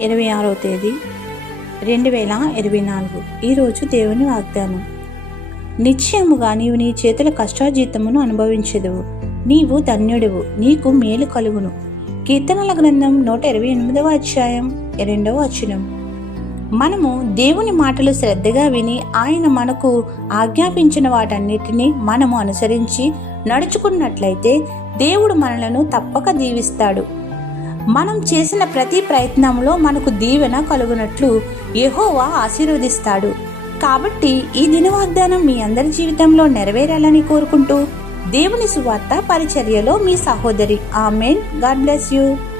ఇరవై ఆరో తేదీ రెండు వేల ఇరవై నాలుగు. ఈరోజు దేవుని వాగ్దానం. నిశ్చయముగా నీవు నీ చేతుల కష్టాజీతమును అనుభవించదువు. నీవు ధన్యుడివు నీకు మేలు కలుగును. కీర్తనల గ్రంథం నూట ఇరవై ఎనిమిదవ అధ్యాయం రెండవ వచనం. మనము దేవుని మాటలు శ్రద్ధగా విని ఆయన మనకు ఆజ్ఞాపించిన వాటన్నిటిని మనము అనుసరించి నడుచుకున్నట్లయితే దేవుడు మనలను తప్పక దీవిస్తాడు. మనం చేసిన ప్రతి ప్రయత్నంలో మనకు దీవెన కలుగునట్లు యహోవా ఆశీర్వదిస్తాడు. కాబట్టి ఈ దిన వాగ్దానం మీ అందరి జీవితంలో నెరవేరాలని కోరుకుంటూ దేవుని సువార్త పరిచర్యలో మీ సహోదరి. ఆమెన్. God bless you.